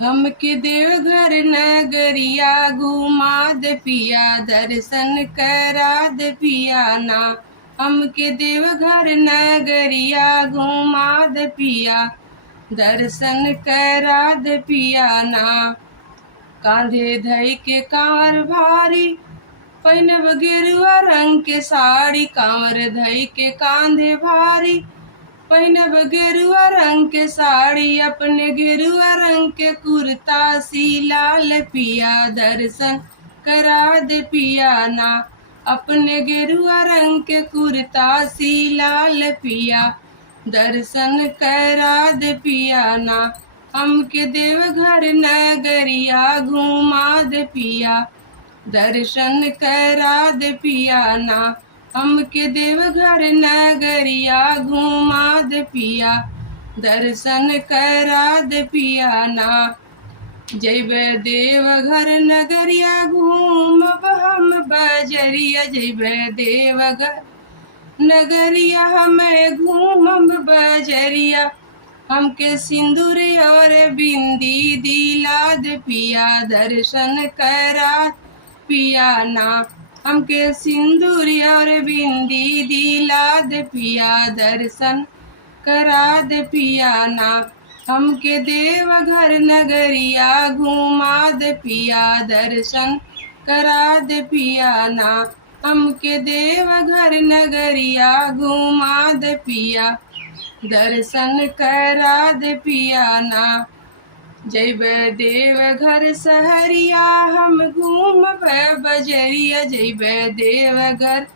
हमके देवघर नगरिया घुमा दे पिया, दर्शन करा दे पिया ना। हमके देवघर नगरिया घुमा दे पिया, दर्शन करा दे पिया ना। कांधे धई के कांवर भारी, पहनब गेरुआ रंग के साड़ी। कांवर धई के कांधे भारी, पहनब गेरुआ रंग के साड़ी। अपने गेरुआ रंग के कुर्ता सी लाल पिया, दर्शन करा दे पिया ना। अपने गेरुआ रंग के कुर्ता सी लाल पिया, दर्शन करा दे पिया ना। हमके देवघर नगरिया घुमा दे पिया, दर्शन करा दे पिया ना। हमके देवघर नगरिया घुमा दे पिया, दर्शन करा दे पिया ना। जइबे देवघर नगरिया घूमब हम बजरिया। जइबे देवघर नगरिया हमें घूमब बजरिया। हमके सिंदूर और बिंदी दिला दे पिया, दर्शन करा पिया ना। हमके सिंदूर और बिंदी दिला दे पिया, दर्शन करा दे पिया ना। हमके देवघर नगरिया घुमा दे पिया, दर्शन करा दे पिया ना। हमके देवघर नगरिया घुमा दे पिया, दर्शन करा दे पिया ना। जइबे देवघर सहरिया हम घूमब बजरिया। जइबे देवघर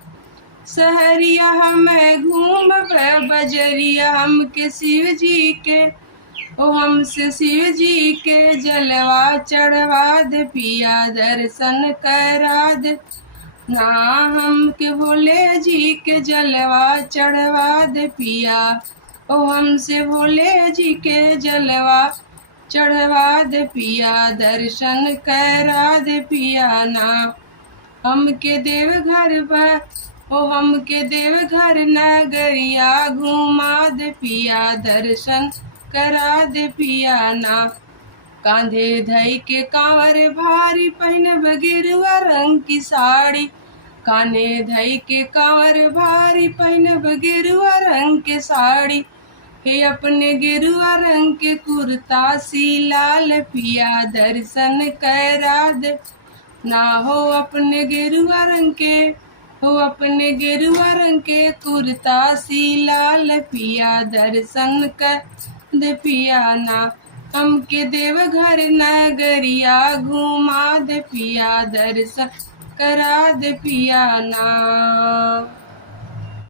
सहरिया हमें घूमब बजरिया। हमके शिव जी के हमसे शिव जी के जलवा चढ़वा दे पिया, दर्शन करा दे ना। हमके भोले जी के जलवा चढ़वा दे पिया, हमसे भोले जी के जलवा चढ़वा दे पिया, दर्शन करा दे पिया ना। हमके देवघर हमके देवघर नगरिया घुमा दे पिया, दर्शन करा दे पिया ना। कांधे धई के कांवर भारी, पहनब गेरुआ रंग की साड़ी। कान्हे धई के कांवर भारी, पहनब गेरुआ रंग के साड़ी। हे अपने गेरुआ रंग के कुर्ता सी लाल पिया, दर्शन करा दे ना। अपने गेरुआ रंग के अपने गेरुआ रंग के कुर्ता सी लाल पिया, दर्शन कर दे पिया ना। हमके देवघर नगरिया घुमा दे पिया, दर्शन करा दे पिया ना।